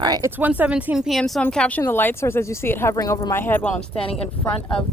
All right, it's 1:17 p.m. So I'm capturing the light source as you see it hovering over my head while I'm standing in front of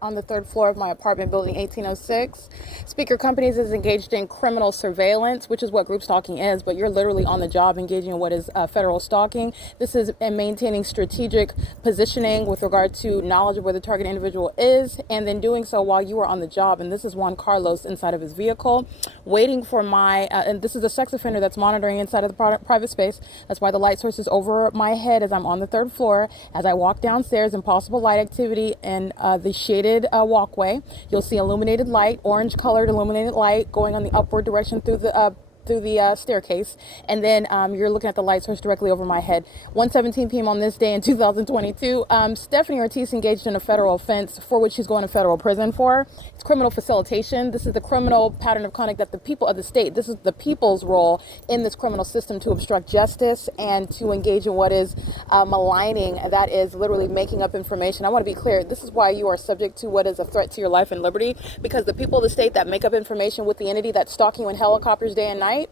on the third floor of my apartment building 1806. Speaker Companies is engaged in criminal surveillance, which is what group stalking is, but you're literally on the job engaging in what is federal stalking. This is maintaining strategic positioning with regard to knowledge of where the target individual is, and then doing so while you are on the job. And this is Juan Carlos inside of his vehicle, waiting for and this is a sex offender that's monitoring inside of the private space. That's why the light source is over my head as I'm on the third floor. As I walk downstairs in possible light activity in the shaded walkway, you'll see illuminated light, orange colored illuminated light going on the upward direction through the staircase, and then you're looking at the light source directly over my head. 1:17 p.m. on this day in 2022. Stephanie Ortiz engaged in a federal offense for which she's going to federal prison for. It's criminal facilitation. This is the criminal pattern of conduct that the people of the state, this is the people's role in this criminal system to obstruct justice and to engage in what is maligning, that is literally making up information. I want to be clear, this is why you are subject to what is a threat to your life and liberty, because the people of the state that make up information with the entity that's stalking you in helicopters day and night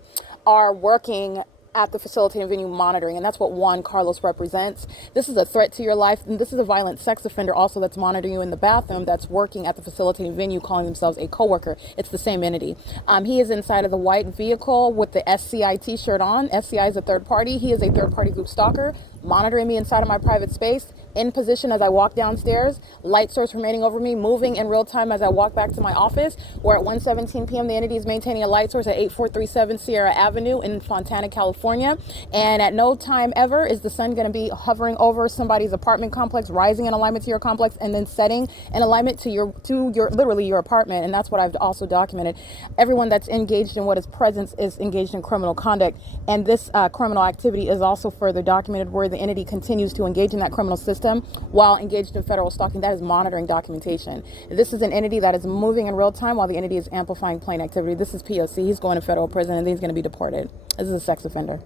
are working at the facilitating venue monitoring, and that's what Juan Carlos represents. This is a threat to your life, and this is a violent sex offender also that's monitoring you in the bathroom that's working at the facilitating venue calling themselves a coworker. It's the same entity. He is inside of the white vehicle with the SCI t-shirt on. SCI is a third party. He is a third party group stalker monitoring me inside of my private space, in position as I walk downstairs, light source remaining over me, moving in real time as I walk back to my office, where at 1:17 p.m. the entity is maintaining a light source at 8437 Sierra Avenue in Fontana, California. And at no time ever is the sun going to be hovering over somebody's apartment complex, rising in alignment to your complex, and then setting in alignment to your literally your apartment. And that's what I've also documented. Everyone that's engaged in what is presence is engaged in criminal conduct. And this criminal activity is also further documented where the entity continues to engage in that criminal system while engaged in federal stalking. That is monitoring documentation. This is an entity that is moving in real time while the entity is amplifying plain activity. This is P.O.C. He's going to federal prison and then he's going to be deported. This is a sex offender.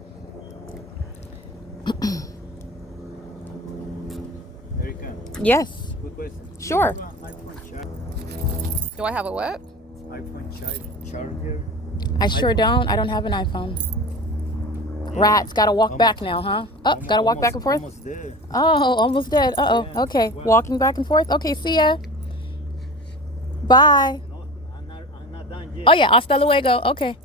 Erica. Yes. Good question. Sure. Do you have an iPhone charger? Do I have a what? iPhone charger? I sure don't. I don't have an iPhone. Rats, gotta walk back now, huh? Oh, gotta walk back and forth? Almost dead. Oh, almost dead. Uh-oh. Yeah. Okay. Well, Walking back and forth. Okay, see ya. Bye. No, I'm not done yet. Oh, yeah. Hasta luego. Okay.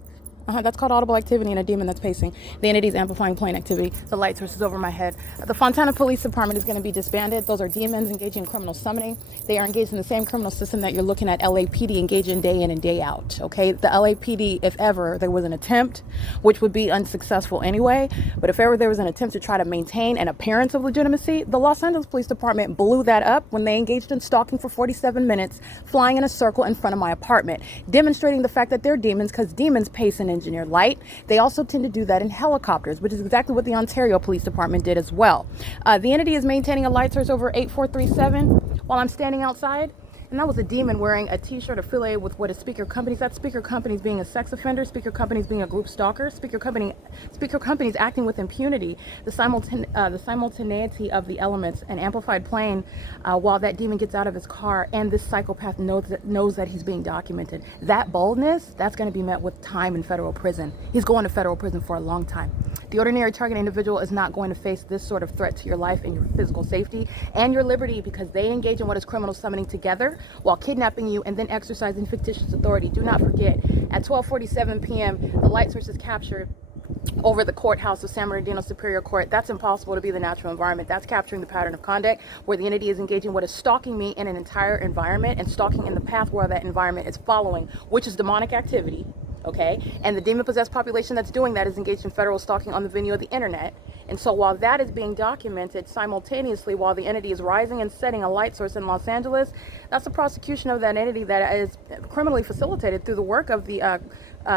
That's called audible activity in a demon that's pacing. The entity is amplifying plain activity. The light source is over my head. The Fontana Police Department is going to be disbanded. Those are demons engaging in criminal summoning. They are engaged in the same criminal system that you're looking at LAPD engage in day in and day out. Okay, the LAPD, if ever there was an attempt, which would be unsuccessful anyway, but if ever there was an attempt to try to maintain an appearance of legitimacy, the Los Angeles Police Department blew that up when they engaged in stalking for 47 minutes, flying in a circle in front of my apartment, demonstrating the fact that they're demons because demons pace and engineer light. They also tend to do that in helicopters, which is exactly what the Ontario Police Department did as well. The entity is maintaining a light source over 8437 while I'm standing outside. And that was a demon wearing a t-shirt affiliated with what is Speaker Companies. That's Speaker Companies being a sex offender, Speaker Companies being a group stalker, Speaker Companies acting with impunity, the simultaneity of the elements, an amplified plane while that demon gets out of his car, and this psychopath knows that he's being documented. That boldness, that's going to be met with time in federal prison. He's going to federal prison for a long time. The ordinary target individual is not going to face this sort of threat to your life and your physical safety and your liberty because they engage in what is criminal summoning together while kidnapping you and then exercising fictitious authority. Do not forget, at 12:47 p.m., the light source is captured over the courthouse of San Bernardino Superior Court. That's impossible to be the natural environment. That's capturing the pattern of conduct where the entity is engaging what is stalking me in an entire environment and stalking in the path where that environment is following, which is demonic activity. Okay, and the demon-possessed population that's doing that is engaged in federal stalking on the venue of the internet. And so while that is being documented simultaneously while the entity is rising and setting a light source in Los Angeles, that's the prosecution of that entity that is criminally facilitated through the work of the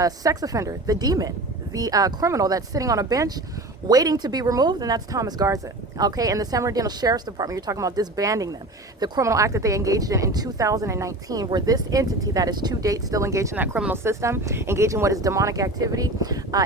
sex offender, the demon, the criminal that's sitting on a bench waiting to be removed, and that's Thomas Garza. Okay, and the San Bernardino Sheriff's Department, you're talking about disbanding them. The criminal act that they engaged in 2019, where this entity that is to date still engaged in that criminal system, engaging what is demonic activity,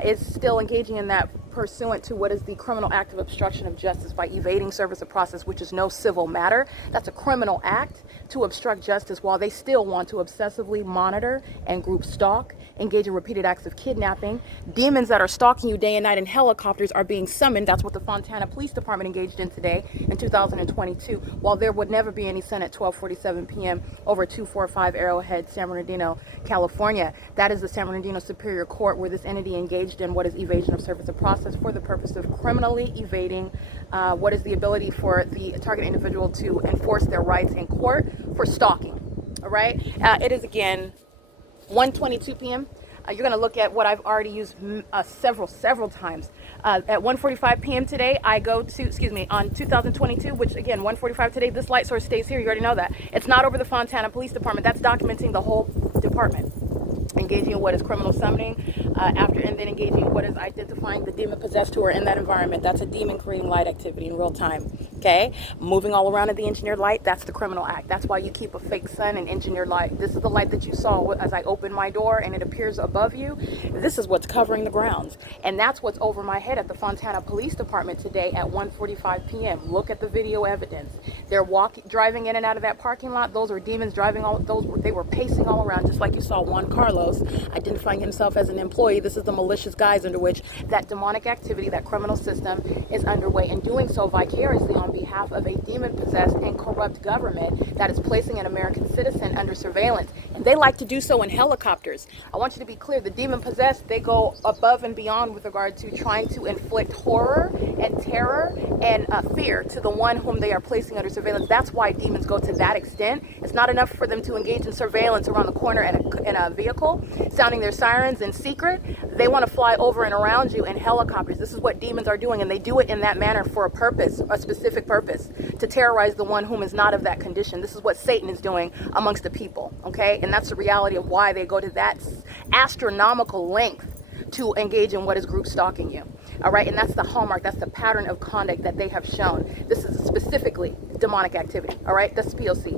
is still engaging in that pursuant to what is the criminal act of obstruction of justice by evading service of process, which is no civil matter. That's a criminal act to obstruct justice while they still want to obsessively monitor and group stalk, engage in repeated acts of kidnapping. Demons that are stalking you day and night in helicopters are being summoned. That's what the Fontana Police Department engaged in today in 2022, while there would never be any sun at 12:47 p.m. over 245 Arrowhead, San Bernardino, California. That is the San Bernardino Superior Court, where this entity engaged in what is evasion of service of process for the purpose of criminally evading what is the ability for the target individual to enforce their rights in court for stalking. All right. It is again 1:22 p.m. You're going to look at what I've already used several times. At 1:45 p.m. today, I go to, on 2022, which again, 1:45 today, this light source stays here. You already know that. It's not over the Fontana Police Department. That's documenting the whole department. Engaging in what is criminal summoning, and then engaging in what is identifying the demon possessed who are in that environment. That's a demon creating light activity in real time. Okay, moving all around in the engineered light, that's the criminal act. That's why you keep a fake sun and engineered light. This is the light that you saw as I opened my door and it appears above you. This is what's covering the grounds, and that's what's over my head at the Fontana Police Department today at 1:45 p.m. Look at the video evidence. They're driving in and out of that parking lot. Those were demons driving they were pacing all around, just like you saw Juan Carlos identifying himself as an employee. This is the malicious guise under which that demonic activity, that criminal system is underway, and doing so vicariously on behalf of a demon-possessed and corrupt government that is placing an American citizen under surveillance. And they like to do so in helicopters. I want you to be clear, the demon-possessed, they go above and beyond with regard to trying to inflict horror and terror and fear to the one whom they are placing under surveillance. That's why demons go to that extent. It's not enough for them to engage in surveillance around the corner in a vehicle, sounding their sirens in secret. They want to fly over and around you in helicopters. This is what demons are doing, and they do it in that manner for a purpose, a specific purpose, to terrorize the one whom is not of that condition. This is what Satan is doing amongst the people, okay? And that's the reality of why they go to that astronomical length to engage in what is group stalking you. All right, and that's the hallmark, that's the pattern of conduct that they have shown. This is specifically demonic activity. All right, that's P.O.C.